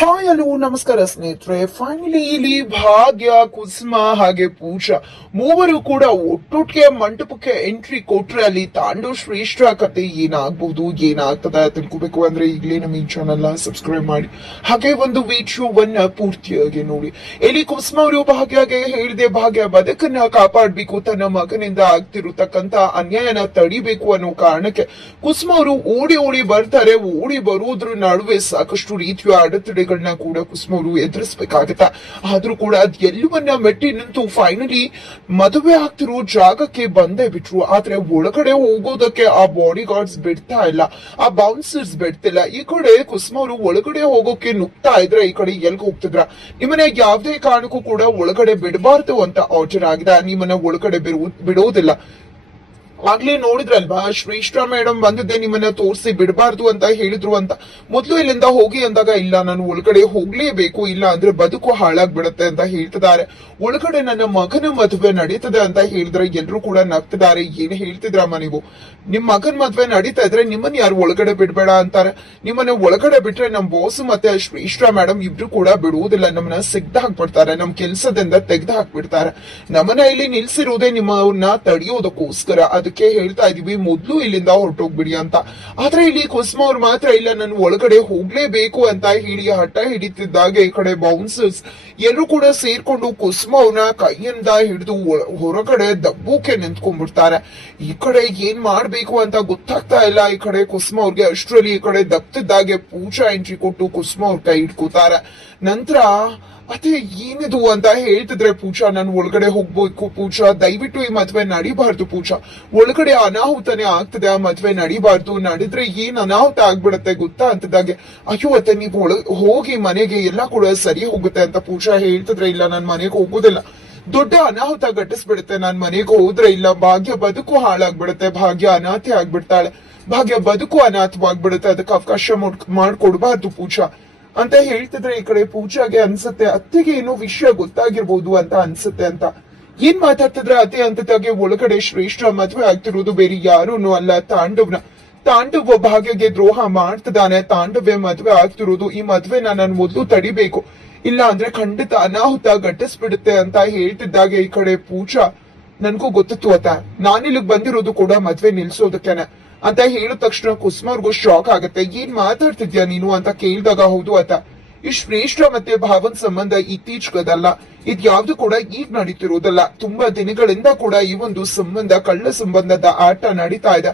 Hi hello ನಮಸ್ಕಾರ ಸ್ನೇಹಿತರೆ. Finally ಇಲ್ಲಿ ಭಾಗ್ಯ, ಕುಸುಮ ಹಾಗೆ ಪೂಜಾ ಮೂವರು ಕೂಡ ಒಟ್ಟೊಟ್ಟಿಗೆ ಮಂಟಪಕ್ಕೆ ಎಂಟ್ರಿ ಕೊಟ್ರೆ ಅಲ್ಲಿ ತಾಂಡವ್ ಶ್ರೇಷ್ಠ ಕತೆ ಏನಾಗಬಹುದು, ಏನಾಗ್ತದೆ ತಿಳ್ಕೋಬೇಕು ಅಂದ್ರೆ ಈಗಲೇ ನಮ್ಮ ಈ ಚಾನಲ್ ಸಬ್ಸ್ಕ್ರೈಬ್ ಮಾಡಿ ಹಾಗೆ ಒಂದು ವಿಡಿಯೋವನ್ನ ಪೂರ್ತಿಯಾಗಿ ನೋಡಿ. ಇಲ್ಲಿ ಕುಸುಮ ಅವರು ಭಾಗ್ಯಗೆ ಹೇಳಿದೆ, ಭಾಗ್ಯ ಬದುಕನ್ನ ಕಾಪಾಡಬೇಕು, ತನ್ನ ಮಗನಿಂದ ಆಗ್ತಿರತಕ್ಕಂತ ಅನ್ಯಾಯನ ತಡಿಬೇಕು ಅನ್ನೋ ಕಾರಣಕ್ಕೆ ಕುಸುಮ ಅವರು ಓಡಿ ಓಡಿ ಬರ್ತಾರೆ. ಓಡಿ ಬರುವುದ್ರ ನಡುವೆ ಸಾಕಷ್ಟು ರೀತಿಯ ಅಡೆತಡೆಗಳನ್ನ ಕೂಡ ಕುಸುಮ ಅವರು ಎದುರಿಸಬೇಕಾಗತ್ತ. ಆದ್ರೂ ಕೂಡ ಅದ್ ಎಲ್ಲವನ್ನ ಮೆಟ್ಟಿ ನಿಂತು ಫೈನಲಿ ಮದುವೆ ಆಗ್ತಿರೋ ಜಾಗಕ್ಕೆ ಬಂದೇ ಬಿಟ್ರು. ಆದ್ರೆ ಒಳಗಡೆ ಹೋಗೋದಕ್ಕೆ ಆ ಬಾಡಿ ಗಾರ್ಡ್ಸ್ ಬಿಡ್ತಾ ಇಲ್ಲ, ಆ ಬೌನ್ಸರ್ಸ್ ಬಿಡ್ತಿಲ್ಲ. ಈ ಕಡೆ ಕುಸುಮ ಅವರು ಒಳಗಡೆ ಹೋಗೋಕೆ ನುಗ್ತಾ ಇದ್ರೆ ಈ ಕಡೆ ಎಲ್ಗ್ ಹೋಗ್ತಿದ್ರ. ನಿಮ್ಮನ್ನ ಯಾವ್ದೇ ಕಾರಣಕ್ಕೂ ಕೂಡ ಒಳಗಡೆ ಬಿಡಬಾರ್ದು ಅಂತ ಆರ್ಡರ್ ಆಗಿದೆ. ನಿಮ್ಮನ್ನ ಒಳಗಡೆ ಬಿಡೋದಿಲ್ಲ. ಆಗ್ಲೇ ನೋಡಿದ್ರಲ್ವಾ, ಶ್ರೇಷ್ಠ ಮೇಡಮ್ ಬಂದಿದ್ದೆ ನಿಮ್ಮನ್ನ ತೋರಿಸಿ ಬಿಡಬಾರ್ದು ಅಂತ ಹೇಳಿದ್ರು ಅಂತ. ಮೊದ್ಲು ಇಲ್ಲಿಂದ ಹೋಗಿ ಅಂದಾಗ ಇಲ್ಲ ನಾನು ಒಳಗಡೆ ಹೋಗ್ಲೇಬೇಕು, ಇಲ್ಲ ಅಂದ್ರೆ ಬದುಕು ಹಾಳಾಗ್ಬಿಡತ್ತೆ ಅಂತ ಹೇಳ್ತಿದ್ದಾರೆ. ಒಳಗಡೆ ನನ್ನ ಮಗನ ಮದುವೆ ನಡೀತದೆ ಅಂತ ಹೇಳಿದ್ರೆ ಎಲ್ರು ಕೂಡ ನಗ್ತಿದ್ದಾರೆ. ಏನ್ ಹೇಳ್ತಿದ್ರಮ್ಮ ನೀವು, ನಿಮ್ ಮಗನ್ ಮದ್ವೆ ನಡೀತಾ ಇದ್ರೆ ನಿಮ್ಮನ್ನ ಯಾರು ಒಳಗಡೆ ಬಿಡ್ಬೇಡ ಅಂತಾರೆ. ನಿಮ್ಮನ್ನ ಒಳಗಡೆ ಬಿಟ್ರೆ ನಮ್ ಬಾಸ್ ಮತ್ತೆ ಶ್ರೇಷ್ಠ ಮೇಡಮ್ ಇಬ್ರು ಕೂಡ ಬಿಡುವುದಿಲ್ಲ, ನಮ್ಮನ್ನ ಸಿಗ್ದ ಹಾಕ್ಬಿಡ್ತಾರೆ, ನಮ್ ಕೆಲ್ಸದಿಂದ ತೆಗ್ದು ಹಾಕ್ಬಿಡ್ತಾರೆ. ನಮ್ಮನ್ನ ಇಲ್ಲಿ ನಿಲ್ಸಿರುವುದೇ ನಿಮ್ಮನ್ನ ತಡೆಯೋದಕ್ಕೋಸ್ಕರ. ಅದಕ್ಕೆ ಹೇಳ್ತಾ ಇದೀವಿ ಮೊದ್ಲು ಇಲ್ಲಿಂದ ಹೊರಟೋಗ್ಬಿಡಿ ಅಂತ. ಆದ್ರೆ ಇಲ್ಲಿ ಕುಸುಮ ಅವ್ರು ಮಾತ್ರ ಇಲ್ಲ, ನಾನು ಒಳಗಡೆ ಹೋಗ್ಲೇಬೇಕು ಅಂತ ಹೇಳಿ ಹಠ ಹಿಡಿತಿದ್ದಾಗ ಈ ಕಡೆ ಬೌನ್ಸರ್ಸ್ ಎಲ್ಲರೂ ಕೂಡ ಸೇರ್ಕೊಂಡು ಕುಸುಮ ಅವ್ರನ್ನ ಕೈಯಿಂದ ಹಿಡಿದು ಹೊರಗಡೆ ದಬ್ಬುಕೆ ನಿಂತ್ಕೊಂಡ್ಬಿಡ್ತಾರೆ. ಈ ಕಡೆ ಏನ್ ಮಾಡ್ಬೇಕು ಅಂತ ಗೊತ್ತಾಗ್ತಾ ಇಲ್ಲ ಈ ಕಡೆ ಕುಸುಮ ಅವ್ರಿಗೆ. ಅಷ್ಟರಲ್ಲಿ ಈ ಕಡೆ ದಬ್ತಿದ್ದಾಗೆ ಪೂಜಾ ಎಂಟ್ರಿ ಕೊಟ್ಟು ಕುಸುಮ ಅವ್ರ ಕೈ ಹಿಡ್ಕೋತಾರೆ. ನಂತರ ಅದೇ ಏನಿದು ಅಂತ ಹೇಳ್ತಿದ್ರೆ ಪೂಜಾ, ನಾನು ಒಳಗಡೆ ಹೋಗ್ಬೇಕು ಪೂಜಾ, ದಯವಿಟ್ಟು ಈ ಮದ್ವೆ ನಡಿಬಾರ್ದು ಪೂಜಾ, ಒಳಗಡೆ ಅನಾಹುತನೇ ಆಗ್ತದೆ, ಆ ಮದ್ವೆ ನಡಿಬಾರ್ದು, ನಡೆದ್ರೆ ಏನ್ ಅನಾಹುತ ಆಗ್ಬಿಡತ್ತೆ ಗೊತ್ತಾ ಅಂತಿದ್ದಾಗೆ. ಅಯ್ಯೋ ಅತ್ತೆ ನೀವು ಹೋಗಿ ಮನೆಗೆ, ಎಲ್ಲ ಕೂಡ ಸರಿ ಹೋಗುತ್ತೆ ಅಂತ ಪೂಜಾ ಹೇಳ್ತಿದ್ರೆ ಇಲ್ಲ ನಾನು ಮನೆಗೆ ಹೋಗೋದಿಲ್ಲ, ದೊಡ್ಡ ಅನಾಹುತ ಘಟಿಸ್ಬಿಡುತ್ತೆ, ನಾನ್ ಮನೆಗೆ ಹೋದ್ರೆ ಇಲ್ಲ ಭಾಗ್ಯ ಬದುಕು ಹಾಳಾಗ್ಬಿಡುತ್ತೆ, ಭಾಗ್ಯ ಅನಾಥೆ ಆಗ್ಬಿಡ್ತಾಳೆ, ಭಾಗ್ಯ ಬದುಕು ಅನಾಥವಾಗ್ಬಿಡುತ್ತೆ, ಅದಕ್ಕೆ ಅವಕಾಶ ಮಾಡ್ಕೊಡ್ಬಾರ್ದು ಪೂಜಾ ಅಂತ ಹೇಳ್ತಿದ್ರೆ ಈ ಕಡೆ ಪೂಜಾಗೆ ಅನ್ಸುತ್ತೆ ಅತ್ತೆಗೆ ಏನೋ ವಿಷಯ ಗೊತ್ತಾಗಿರ್ಬೋದು ಅಂತ ಅನ್ಸುತ್ತೆ ಅಂತ. ಏನ್ ಮಾತಾಡ್ತಿದ್ರೆ ಅತ್ತೆ ಅಂತಿದ್ದಾಗೆ ಒಳಗಡೆ ಶ್ರೇಷ್ಠ ಮದ್ವೆ ಆಗ್ತಿರೋದು ಬೇರೆ ಯಾರೂನು ಅಲ್ಲ, ತಾಂಡವ ಭಾಗ್ಯಗೆ ದ್ರೋಹ ಮಾಡ್ತಿದ್ದಾನೆ, ತಾಂಡವ್ಯ ಮದ್ವೆ ಆಗ್ತಿರೋದು. ಈ ಮದ್ವೆನ ನಾನು ಮೊದ್ಲು ತಡಿಬೇಕು, ಇಲ್ಲ ಅಂದ್ರೆ ಖಂಡಿತ ಅನಾಹುತ ಘಟಿಸ್ಬಿಡುತ್ತೆ ಅಂತ ಹೇಳ್ತಿದ್ದಾಗೆ ಈ ಕಡೆ ಪೂಜಾ, ನನ್ಗೂ ಗೊತ್ತಿತ್ತು ಅತ್ತ, ನಾನಿಲ್ಲಿಗ್ ಬಂದಿರೋದು ಕೂಡ ಮದ್ವೆ ನಿಲ್ಸೋದಕ್ಕೇನೆ ಅಂತ ಹೇಳಿದ ತಕ್ಷಣ ಕುಸುಮ ಅವ್ರಿಗೂ ಶಾಕ್ ಆಗತ್ತೆ. ಏನ್ ಮಾತಾಡ್ತಿದ್ಯಾ ನೀನು ಅಂತ ಕೇಳಿದಾಗ ಹೌದು ಅತ್ತ, ಈ ಶ್ರೇಷ್ಠ ಮತ್ತೆ ಭಾವನ್ ಸಂಬಂಧ ಇತ್ತೀಚೆಗದಲ್ಲ, ಇದ್ ಯಾವ್ದು ಕೂಡ ಈಗ ನಡೀತಿರೋದಲ್ಲ, ತುಂಬಾ ದಿನಗಳಿಂದ ಕೂಡ ಈ ಒಂದು ಸಂಬಂಧ ಕಳ್ಳ ಸಂಬಂಧದ ಆಟ ನಡೀತಾ ಇದೆ.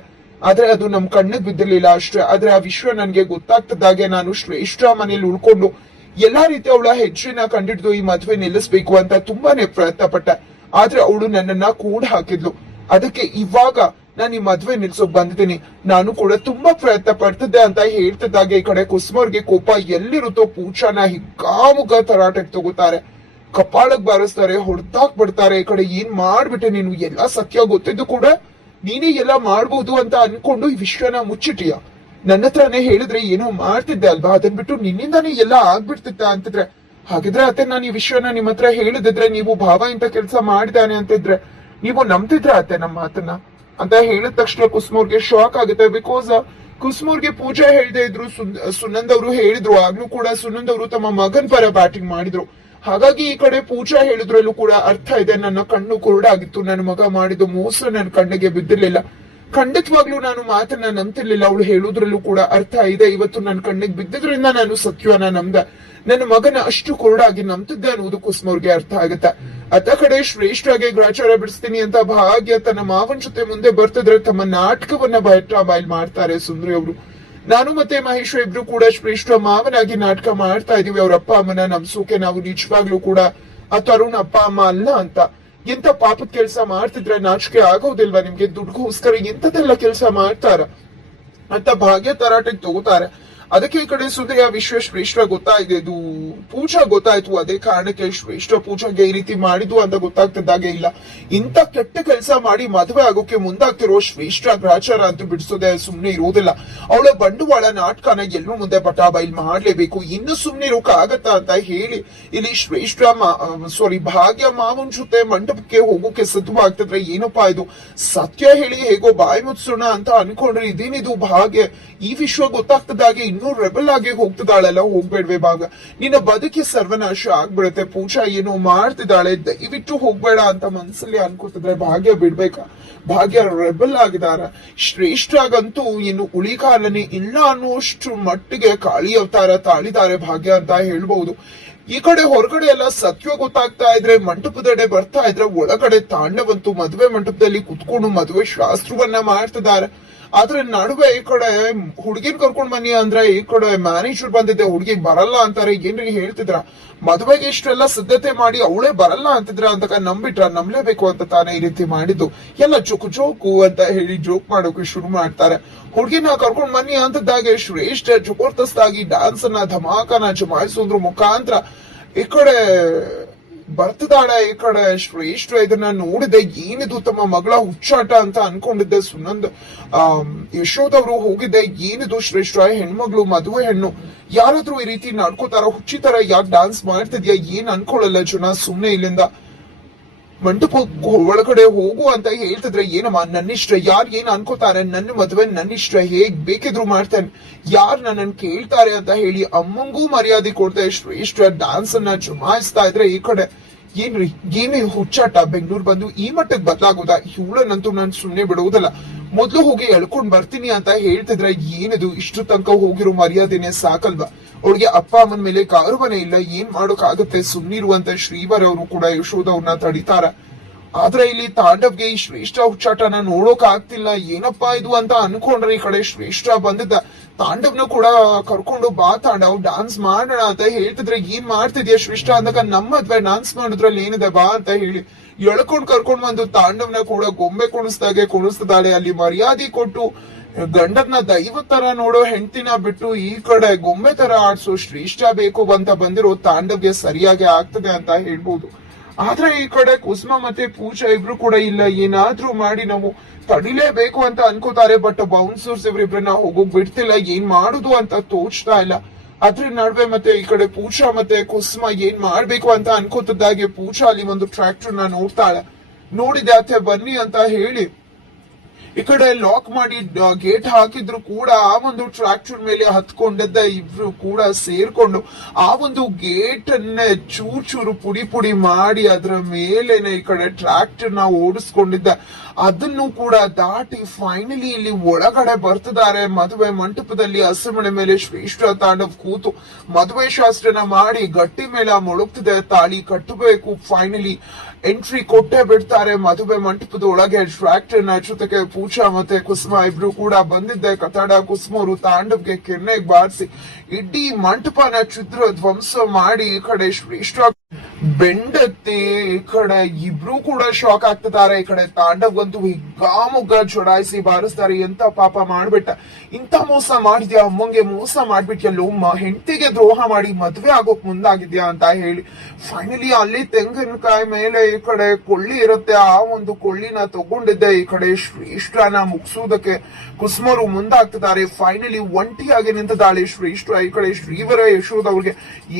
ಆದ್ರೆ ಅದು ನಮ್ ಕಣ್ಣಿಗೆ ಬಿದ್ದಿರ್ಲಿಲ್ಲ ಅಷ್ಟೇ. ಆದ್ರೆ ಆ ವಿಷಯ ನನ್ಗೆ ಗೊತ್ತಾಗ್ತದಾಗೆ ನಾನು ಶ್ರೇಷ್ಠ ಮನೇಲಿ ಉಳ್ಕೊಂಡು ಎಲ್ಲಾ ರೀತಿ ಅವಳ ಹೆಜ್ಜೆನ ಕಂಡಿಡ್ದು ಈ ಮದ್ವೆ ನಿಲ್ಲಿಸ್ಬೇಕು ಅಂತ ತುಂಬಾನೇ ಪ್ರಯತ್ನ ಪಟ್ಟೆ. ಆದ್ರೆ ಅವಳು ನನ್ನನ್ನ ಕೂಡ ಹಾಕಿದ್ಲು. ಅದಕ್ಕೆ ಇವಾಗ ನಾನು ಈ ಮದ್ವೆ ನಿಲ್ಸೋಕ್ ಬಂದಿದ್ದೀನಿ, ನಾನು ಕೂಡ ತುಂಬಾ ಪ್ರಯತ್ನ ಪಡ್ತಿದ್ದೆ ಅಂತ ಹೇಳ್ತಿದ್ದಾಗೆ ಈ ಕಡೆ ಕುಸುಮವ್ರಿಗೆ ಕೋಪ ಎಲ್ಲಿರುತ್ತೋ ಪೂಜಾನ ಹಿಗ್ಗಾಮುಗ ತರಾಟೆಗೆ ತಗೋತಾರೆ, ಕಪಾಳಕ್ ಬಾರಿಸ್ತಾರೆ, ಹೊಡ್ದಾಕ್ ಬಿಡ್ತಾರೆ. ಈ ಕಡೆ ಏನ್ ಮಾಡ್ಬಿಟ್ಟೆ ನೀನು, ಎಲ್ಲಾ ಸತ್ಯ ಗೊತ್ತಿದ್ದು ಕೂಡ ನೀನೇ ಎಲ್ಲ ಮಾಡ್ಬೋದು ಅಂತ ಅನ್ಕೊಂಡು ಈ ವಿಷಯನ ಮುಚ್ಚಿಟ್ಟಿಯ. ನನ್ನ ಹತ್ರನೇ ಹೇಳಿದ್ರೆ ಏನೋ ಮಾಡ್ತಿದ್ದೆ ಅಲ್ವಾ, ಅದನ್ ಬಿಟ್ಟು ನಿನ್ನಿಂದಾನೇ ಎಲ್ಲ ಆಗ್ಬಿಡ್ತಿತ್ತ ಅಂತಿದ್ರೆ. ಹಾಗಿದ್ರೆ ಅತ್ತೆ ನಾನು ಈ ವಿಷಯನ ನಿಮ್ ಹತ್ರ ಹೇಳಿದಿದ್ರೆ, ನೀವು ಭಾವ ಇಂತ ಕೆಲಸ ಮಾಡಿದಾನೆ ಅಂತಿದ್ರೆ ನೀವು ನಂಬ್ತಿದ್ರ ಅತ್ತೆ ನಮ್ಮ ಮಾತನ್ನ ಅಂತ ಹೇಳಿದ ತಕ್ಷಣ ಕುಸುಮವ್ರಿಗೆ ಶಾಕ್ ಆಗುತ್ತೆ. ಬಿಕಾಸ್ ಕುಸುಮವ್ರಿಗೆ ಪೂಜಾ ಹೇಳ್ದೆ ಇದ್ರು, ಸುನಂದ್ ಅವರು ಹೇಳಿದ್ರು, ಆಗ್ಲೂ ಕೂಡ ಸುನಂದ್ ಅವರು ತಮ್ಮ ಮಗನ್ ಪರ ಬ್ಯಾಟಿಂಗ್ ಮಾಡಿದ್ರು. ಹಾಗಾಗಿ ಈ ಕಡೆ ಪೂಜಾ ಹೇಳಿದ್ರಲ್ಲೂ ಕೂಡ ಅರ್ಥ ಇದೆ, ನನ್ನ ಕಣ್ಣು ಕುರುಡಾಗಿತ್ತು, ನನ್ನ ಮಗ ಮಾಡಿದ ಮೋಸ ನನ್ನ ಕಣ್ಣಿಗೆ ಬಿದ್ದಿರ್ಲಿಲ್ಲ, ಖಂಡಿತವಾಗ್ಲೂ ನಾನು ಮಾತನ್ನ ನಂಬ್ತಿರ್ಲಿಲ್ಲ, ಅವಳು ಹೇಳುದ್ರಲ್ಲೂ ಕೂಡ ಅರ್ಥ ಇದೆ. ಇವತ್ತು ನನ್ನ ಕಣ್ಣಿಗೆ ಬಿದ್ದಿದ್ರಿಂದ ನಾನು ಸತ್ಯವನ್ನ ನಂಬ್ದೆ, ನನ್ನ ಮಗನ ಅಷ್ಟು ಕುರುಡಾಗಿ ನಂಬ್ತಿದ್ದೆ ಅನ್ನೋದು ಕುಸುಮವ್ರಿಗೆ ಅರ್ಥ ಆಗುತ್ತೆ. ಅತ್ತ ಕಡೆ ಶ್ರೇಷ್ಠಗೆ ಗ್ರಾಚಾರ ಬಿಡಿಸ್ತೀನಿ ಅಂತ ಭಾಗ್ಯ ತನ್ನ ಮಾವನ್ ಜೊತೆ ಮುಂದೆ ಬರ್ತಿದ್ರೆ ತಮ್ಮ ನಾಟಕವನ್ನ ಬಯಲ್ ಮಾಡ್ತಾರೆ ಸುಂದ್ರಿ ಅವರು. ನಾನು ಮತ್ತೆ ಮಹೇಶ್ ಇಬ್ರು ಕೂಡ ಶ್ರೇಷ್ಠ ಮಾವನಾಗಿ ನಾಟಕ ಮಾಡ್ತಾ ಇದೀವಿ, ಅವ್ರ ಅಪ್ಪ ಅಮ್ಮನ ನಮ್ಸೋಕೆ. ನಾವು ನಿಜವಾಗ್ಲೂ ಕೂಡ ಆ ತರುಣ್ ಅಪ್ಪ ಅಮ್ಮ ಅಲ್ಲ ಅಂತ. ಎಂತ ಪಾಪದ ಕೆಲ್ಸ ಮಾಡ್ತಿದ್ರೆ ನಾಚಿಕೆ ಆಗೋದಿಲ್ವಾ ನಿಮ್ಗೆ, ದುಡ್ಗೋಸ್ಕರ ಎಂತದೆಲ್ಲ ಕೆಲ್ಸ ಮಾಡ್ತಾರ ಅಂತ ಭಾಗ್ಯ ತರಾಟೆಗೆ ತಗೋತಾರೆ. ಅದಕ್ಕೆ ಈ ಕಡೆ ಸುಂದರಿ ಆ ವಿಷಯ ಶ್ರೇಷ್ಠ ಗೊತ್ತಾಗಿದೆ, ಇದು ಪೂಜಾ ಗೊತ್ತಾಯ್ತು, ಅದೇ ಕಾರಣಕ್ಕೆ ಶ್ರೇಷ್ಠ ಪೂಜಾಗೆ ಈ ರೀತಿ ಮಾಡಿದ್ವು ಅಂತ ಗೊತ್ತಾಗ್ತಿದ್ದಾಗೆ ಇಲ್ಲ. ಇಂತ ಕೆಟ್ಟ ಕೆಲಸ ಮಾಡಿ ಮದುವೆ ಆಗೋಕೆ ಮುಂದಾಗ್ತಿರೋ ಶ್ರೇಷ್ಠ ಗ್ರಾಚಾರ ಅಂತೂ ಬಿಡಿಸೋದೆ ಸುಮ್ನೆ ಇರೋದಿಲ್ಲ. ಅವಳ ಬಂಡವಾಳ ನಾಟಕನ ಎಲ್ಲರೂ ಮುಂದೆ ಬೈಲ್ ಮಾಡ್ಲೇಬೇಕು, ಇನ್ನು ಸುಮ್ನೆ ಇರೋಕೆ ಆಗತ್ತಾ ಅಂತ ಹೇಳಿ ಇಲ್ಲಿ ಶ್ರೇಷ್ಠ ಭಾಗ್ಯ ಮಾವನ್ ಜೊತೆ ಮಂಟಪಕ್ಕೆ ಹೋಗೋಕೆ ಸಿದ್ಧವಾಗ್ತಿದ್ರೆ, ಏನಪ್ಪಾ ಇದು ಸತ್ಯ ಹೇಳಿ ಹೇಗೋ ಬಾಯಿ ಮುಚ್ಚೋಣ ಅಂತ ಅನ್ಕೊಂಡ್ರೆ ಇದೇನಿದು ಭಾಗ್ಯ, ಈ ವಿಷಯ ಗೊತ್ತಾಗ್ತದಾಗೆ ಇನ್ನೂ ರೆಬಲ್ ಆಗಿ ಹೋಗ್ತಿದ್ದಾಳೆಲ್ಲ, ಹೋಗ್ಬೇಡ್ವೆ ಭಾಗ್ಯ, ನಿನ್ನ ಬದುಕಿ ಸರ್ವನಾಶ ಆಗ್ಬಿಡುತ್ತೆ, ಪೂಜಾ ಏನೋ ಮಾಡ್ತಿದ್ದಾಳೆ, ದಯವಿಟ್ಟು ಹೋಗ್ಬೇಡ ಅಂತ ಮನ್ಸಲ್ಲಿ ಅನ್ಕೋತಿದ್ರೆ ಭಾಗ್ಯ ಬಿಡ್ಬೇಕಾ? ಭಾಗ್ಯ ರೆಬಲ್ ಆಗಿದಾರ. ಶ್ರೇಷ್ಠಾಗಂತೂ ಇನ್ನು ಉಳಿಕಾಲನೆ ಇಲ್ಲ ಅನ್ನುವಷ್ಟು ಮಟ್ಟಿಗೆ ಕಾಳಿ ಅವತಾರ ತಾಳಿದ್ದಾರೆ ಭಾಗ್ಯ ಅಂತ ಹೇಳ್ಬಹುದು. ಈ ಕಡೆ ಹೊರಗಡೆ ಎಲ್ಲ ಸತ್ಯ ಗೊತ್ತಾಗ್ತಾ ಇದ್ರೆ, ಮಂಟಪದಡೆ ಬರ್ತಾ ಇದ್ರೆ, ಒಳಗಡೆ ತಾಂಡವಂತೂ ಮದುವೆ ಮಂಟಪದಲ್ಲಿ ಕುತ್ಕೊಂಡು ಮದುವೆ ಶಾಸ್ತ್ರವನ್ನ ಮಾಡ್ತಿದ್ದಾರೆ. ಆದ್ರೆ ನಡುವೆ ಈ ಕಡೆ ಹುಡುಗಿನ್ ಕರ್ಕೊಂಡ್ ಬನ್ನಿ ಅಂದ್ರೆ ಈ ಕಡೆ ಮ್ಯಾನೇಜರ್ ಬಂದಿದ್ದೆ, ಹುಡುಗಿ ಬರಲ್ಲ ಅಂತಾರೆ. ಏನ್ರಿ ಹೇಳ್ತಿದ್ರ? ಮದುವೆಗೆ ಇಷ್ಟೆಲ್ಲ ಸಿದ್ಧತೆ ಮಾಡಿ ಅವಳೇ ಬರಲ್ಲ ಅಂತಿದ್ರ ಅಂತ ನಂಬ್ಲೇಬೇಕು ಅಂತ ತಾನೇ ಈ ರೀತಿ ಮಾಡಿದ್ದು. ಎಲ್ಲ ಜೋಕು ಅಂತ ಹೇಳಿ ಜೋಕ್ ಮಾಡೋಕೆ ಶುರು ಮಾಡ್ತಾರೆ. ಹುಡುಗಿನ ಕರ್ಕೊಂಡ್ ಬನ್ನಿ ಅಂತದ್ದಾಗೆ ಶ್ರೇಷ್ಠ ಜಬರ್ದಸ್ತಾಗಿ ಡ್ಯಾನ್ಸ್ ಅನ್ನ ಧಮಾಕನ ಜಮಾಯಿಸೋದ್ರ ಮುಖಾಂತರ ಈ ಕಡೆ ಬರ್ತಿದ್ದಾಳೆ. ಈ ಕಡೆ ಶ್ರೇಷ್ಠ ಇದನ್ನ ನೋಡಿದೆ, ಏನಿದು ತಮ್ಮ ಮಗಳ ಹುಚ್ಚಾಟ ಅಂತ ಅನ್ಕೊಂಡಿದ್ದೆ. ಸುನಂದ್ ಯಶೋದವ್ರು ಹೋಗಿದ್ದೆ, ಏನಿದು ಶ್ರೇಷ್ಠ ಹೆಣ್ಮಗಳು ಮದುವೆ ಹೆಣ್ಣು, ಯಾರಾದ್ರೂ ಈ ರೀತಿ ನಡ್ಕೋತಾರ? ಹುಚ್ಚಿ ತರ ಯಾಕೆ ಡಾನ್ಸ್ ಮಾಡ್ತಿದ್ಯಾ? ಏನ್ ಅನ್ಕೊಳ್ಳಲ್ಲ ಜನ, ಸುಮ್ನೆ ಇಲ್ಲಿಂದ ಮಂಟಪ ಒಳಗಡೆ ಹೋಗು ಅಂತ ಹೇಳ್ತಿದ್ರೆ, ಏನಮ್ಮ ನನ್ನಿಷ್ಟ, ಯಾರ್ ಏನ್ ಅನ್ಕೋತಾರೆ, ನನ್ನ ಮದುವೆ ನನ್ನಿಷ್ಟ, ಹೇಗ್ ಬೇಕಿದ್ರು ಮಾಡ್ತೇನೆ, ಯಾರ್ ನನ್ನನ್ ಕೇಳ್ತಾರೆ ಅಂತ ಹೇಳಿ ಅಮ್ಮಂಗೂ ಮರ್ಯಾದೆ ಕೊಡ್ತಾ ಶ್ರೇಷ್ಠ ಡ್ಯಾನ್ಸ್ ಅನ್ನ ಜಮಾಯಿಸ್ತಾ ಇದ್ರೆ, ಈ ಕಡೆ ಏನ್ರಿ ಏನೇ ಹುಚ್ಚಾಟ, ಬೆಂಗಳೂರು ಬಂದು ಈ ಮಟ್ಟಕ್ಕೆ ಬದಲಾಗೋದಾ? ಇವಳನ್ನಂತೂ ನಾನು ಸುಮ್ನೆ ಬಿಡುವುದಲ್ಲ, ಮೊದ್ಲು ಹೋಗಿ ಎಳ್ಕೊಂಡ್ ಬರ್ತೀನಿ ಅಂತ ಹೇಳ್ತಿದ್ರೆ, ಏನಿದು ಇಷ್ಟು ತನಕ ಹೋಗಿರೋ ಮರ್ಯಾದೆನೆ ಸಾಕಲ್ವಾ? ಅವಳಿಗೆ ಅಪ್ಪ ಅಮ್ಮನ ಮೇಲೆ ಗೌರವನೇ ಇಲ್ಲ, ಏನ್ ಮಾಡೋಕ್ಕಾಗತ್ತೆ? ಸುಮ್ನಿರುವಂತ ಶ್ರೀವರ್ ಅವರು ಕೂಡ ಯಶೋದವ್ರನ್ನ ತಡಿತಾರ. ಆದ್ರೆ ಇಲ್ಲಿ ತಾಂಡವ್ಗೆ ಈ ಶ್ರೇಷ್ಠ ಹುಚ್ಚಾಟನ ನೋಡೋಕ್ ಆಗ್ತಿಲ್ಲ. ಏನಪ್ಪಾ ಇದು ಅಂತ ಅನ್ಕೊಂಡ್ರೆ, ಈ ಕಡೆ ಶ್ರೇಷ್ಠ ಬಂದಿದ್ದ, ತಾಂಡವ್ನ ಕೂಡ ಕರ್ಕೊಂಡು ಬಾ ತಾಂಡವ್ ಡಾನ್ಸ್ ಮಾಡೋಣ ಅಂತ ಹೇಳ್ತಿದ್ರೆ, ಏನ್ ಮಾಡ್ತಿದ್ಯಾ ಶ್ರೇಷ್ಠ ಅಂದಾಗ, ನಮ್ಮ ಮದ್ವೆ ಡಾನ್ಸ್ ಮಾಡೋದ್ರಲ್ಲಿ ಏನಿದೆ ಬಾ ಅಂತ ಹೇಳಿ ಎಳ್ಕೊಂಡ್ ಕರ್ಕೊಂಡ್ ಬಂದು ತಾಂಡವ್ನ ಕೂಡ ಗೊಂಬೆ ಕುಣಿಸ್ತಿದ್ದಾಳೆ. ಅಲ್ಲಿ ಮರ್ಯಾದೆ ಕೊಟ್ಟು ಗಂಡನ್ನ ದೈವ ತರ ನೋಡೋ ಹೆಂಡತಿನ ಬಿಟ್ಟು ಈ ಕಡೆ ಗೊಂಬೆ ತರ ಆಡ್ಸೋ ಶ್ರೇಷ್ಠ ಬೇಕು ಅಂತ ಬಂದಿರೋ ತಾಂಡವ್ಗೆ ಸರಿಯಾಗಿ ಆಗ್ತದೆ ಅಂತ ಹೇಳ್ಬೋದು. ಆದ್ರೆ ಈ ಕಡೆ ಕುಸುಮ ಮತ್ತೆ ಪೂಜಾ ಇಬ್ರು ಕೂಡ ಇಲ್ಲ, ಏನಾದ್ರೂ ಮಾಡಿ ನಾವು ತಡಿಲೇಬೇಕು ಅಂತ ಅನ್ಕೋತಾರೆ. ಬಟ್ ಬೌನ್ಸರ್ಸ್ ಇವ್ರಿಬ್ರನ್ನ ಹೋಗೋಕ್ ಬಿಡ್ತಿಲ್ಲ, ಏನ್ ಮಾಡುದು ಅಂತ ತೋಚ್ತಾ ಇಲ್ಲ. ಅದ್ರ ನಡುವೆ ಮತ್ತೆ ಈ ಕಡೆ ಪೂಜಾ ಮತ್ತೆ ಕುಸುಮ ಏನ್ ಮಾಡ್ಬೇಕು ಅಂತ ಅನ್ಕೋತಿದ್ದಾಗೆ ಪೂಜಾ ಅಲ್ಲಿ ಒಂದು ಟ್ರ್ಯಾಕ್ಟರ್ ನ ನೋಡ್ತಾಳೆ. ನೋಡಿದೆ ಅತ್ತೆ ಬನ್ನಿ ಅಂತ ಹೇಳಿ ಈ ಕಡೆ ಲಾಕ್ ಮಾಡಿ ಗೇಟ್ ಹಾಕಿದ್ರು ಕೂಡ ಆ ಒಂದು ಟ್ರ್ಯಾಕ್ಟರ್ ಮೇಲೆ ಹತ್ಕೊಂಡಿದ್ದ ಇಬ್ರು ಕೂಡ ಸೇರ್ಕೊಂಡು ಆ ಒಂದು ಗೇಟ್ ಅನ್ನೇ ಚೂರು ಪುಡಿ ಮಾಡಿ ಅದ್ರ ಮೇಲೆನೆ ಈ ಕಡೆ ಟ್ರ್ಯಾಕ್ಟರ್ ನ ಓಡಿಸ್ಕೊಂಡಿದ್ದ. ಅದನ್ನು ಕೂಡ ದಾಟಿ ಫೈನಲಿ ಇಲ್ಲಿ ಒಳಗಡೆ ಬರ್ತಿದ್ದಾರೆ. ಮದುವೆ ಮಂಟಪದಲ್ಲಿ ಹಸಿಮಣೆ ಮೇಲೆ ಶ್ರೇಷ್ಠ ತಾಂಡವ್ ಕೂತು ಮದುವೆ ಶಾಸ್ತ್ರನ ಮಾಡಿ ಗಟ್ಟಿ ಮೇಲೆ ಮೊಳಗ್ತಿದೆ, ತಾಳಿ ಕಟ್ಟಬೇಕು. ಫೈನಲಿ ಎಂಟ್ರಿ ಕೊಟ್ಟೆ ಬಿಡ್ತಾರೆ ಮದುವೆ ಮಂಟಪದ ಒಳಗೆ. ಟ್ರ್ಯಾಕ್ಟರ್ ನ ಜೊತೆಗೆ ಪೂಜಾ ಮತ್ತೆ ಕುಸುಮ ಇಬ್ರು ಕೂಡ ಬಂದಿದ್ದೆ. ಕತಾಡ ಕುಸುಮ ಅವರು ತಾಂಡವ್ಗೆ ಕೆನ್ನೆಗೆ ಬಾರಿಸಿ ಇಡೀ ಮಂಟಪನ ಚಿತ್ರ ಧ್ವಂಸ ಮಾಡಿ ಈ ಕಡೆ ಶ್ರೇಷ್ಠ ಬೆಂಡತ್ತೆ. ಈ ಕಡೆ ಇಬ್ರು ಕೂಡ ಶಾಕ್ ಆಗ್ತಿದ್ದಾರೆ. ಈ ಕಡೆ ತಾಂಡವ್ಗಂತೂ ಹಿಗ್ಗಾಮುಗ್ಗ ಚೊಡಾಯಿಸಿ ಬಾರಿಸ್ತಾರೆ. ಎಂತ ಪಾಪ ಮಾಡ್ಬಿಟ್ಟ, ಇಂತ ಮೋಸ ಮಾಡಿದ್ಯಾ, ಅಮ್ಮಂಗೆ ಮೋಸ ಮಾಡ್ಬಿಟ್ಯಲ್ಲೋ, ಹೆಂಡತಿಗೆ ದ್ರೋಹ ಮಾಡಿ ಮದ್ವೆ ಆಗೋಕ್ ಮುಂದಾಗಿದ್ಯಾ ಅಂತ ಹೇಳಿ ಫೈನಲಿ ಅಲ್ಲಿ ತೆಂಗಿನಕಾಯಿ ಮೇಲೆ ಈ ಕಡೆ ಕೊಳ್ಳಿ ಇರುತ್ತೆ, ಆ ಒಂದು ಕೊಳ್ಳಿನ ತಗೊಂಡಿದ್ದೆ ಈ ಕಡೆ ಶ್ರೇಷ್ಠನ ಮುಗಿಸೋದಕ್ಕೆ ಕುಸುಮರು ಮುಂದಾಗ್ತಿದ್ದಾರೆ. ಫೈನಲಿ ಒಂಟಿಯಾಗಿ ನಿಂತಿದ್ದಾಳೆ ಶ್ರೇಷ್ಠ. ಈ ಕಡೆ ಶ್ರೀವರ ಯಶೋದವ್ರಿಗೆ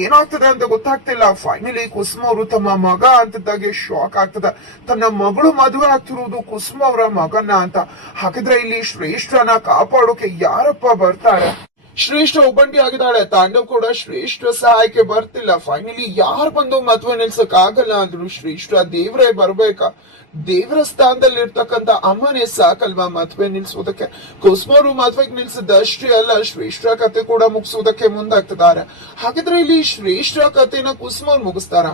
ಏನಾಗ್ತದೆ ಅಂತ ಗೊತ್ತಾಗ್ತಿಲ್ಲ. ಫೈನಲಿ ಕುಸುಮ ಅವರು ತಮ್ಮ ಮಗ ಅಂತಿದ್ದಾಗೆ ಶಾಕ್ ಆಗ್ತದ. ತನ್ನ ಮಗಳು ಮದುವೆ ಆಗ್ತಿರುವುದು ಕುಸುಮ ಅವರ ಮಗನ್ನ ಅಂತ. ಹಾಗಿದ್ರೆ ಇಲ್ಲಿ ಶ್ರೇಷ್ಠನ ಕಾಪಾಡೋಕೆ ಯಾರಪ್ಪ ಬರ್ತಾರೆ? ಶ್ರೇಷ್ಠ ಒಬ್ಬಂಟಿ ಆಗಿದ್ದಾಳೆ. ತಾಂಡವ್ ಕೂಡ ಶ್ರೇಷ್ಠ ಸಹಾಯಕ್ಕೆ ಬರ್ತಿಲ್ಲ. ಫೈನಲಿ ಯಾರು ಬಂದು ಮದುವೆ ನಿಲ್ಸಕ್ ಆಗಲ್ಲ ಅಂದ್ರು ಶ್ರೇಷ್ಠ ದೇವ್ರೇ ಬರ್ಬೇಕಾ? ದೇವರ ಸ್ಥಾನದಲ್ಲಿ ಇರ್ತಕ್ಕಂಥ ಅಮ್ಮನೇ ಸಾಕಲ್ವಾ ಮದ್ವೆ ನಿಲ್ಸೋದಕ್ಕೆ? ಕುಸುಮರು ಮದ್ವೆಗೆ ನಿಲ್ಸಿದ್ದಷ್ಟೇ ಅಲ್ಲ, ಶ್ರೇಷ್ಠ ಕತೆ ಕೂಡ ಮುಗಿಸೋದಕ್ಕೆ ಮುಂದಾಗ್ತಿದ್ದಾರೆ. ಹಾಗಿದ್ರೆ ಇಲ್ಲಿ ಶ್ರೇಷ್ಠ ಕತೆನ ಕುಸುಮರು ಮುಗಿಸ್ತಾರ?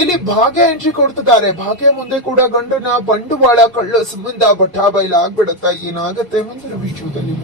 ಇಲ್ಲಿ ಭಾಗ್ಯ ಎಂಟ್ರಿ ಕೊಡ್ತಿದ್ದಾರೆ. ಭಾಗ್ಯ ಮುಂದೆ ಕೂಡ ಗಂಡನ ಬಂಡವಾಳ ಕಳ್ಳ ಸಂಬಂಧ ಬಟಾಬೈಲ್ ಆಗ್ಬಿಡತ್ತ. ಏನಾಗತ್ತೆ ಮುಂದಿನ ವಿಡಿಯೋದಲ್ಲಿ.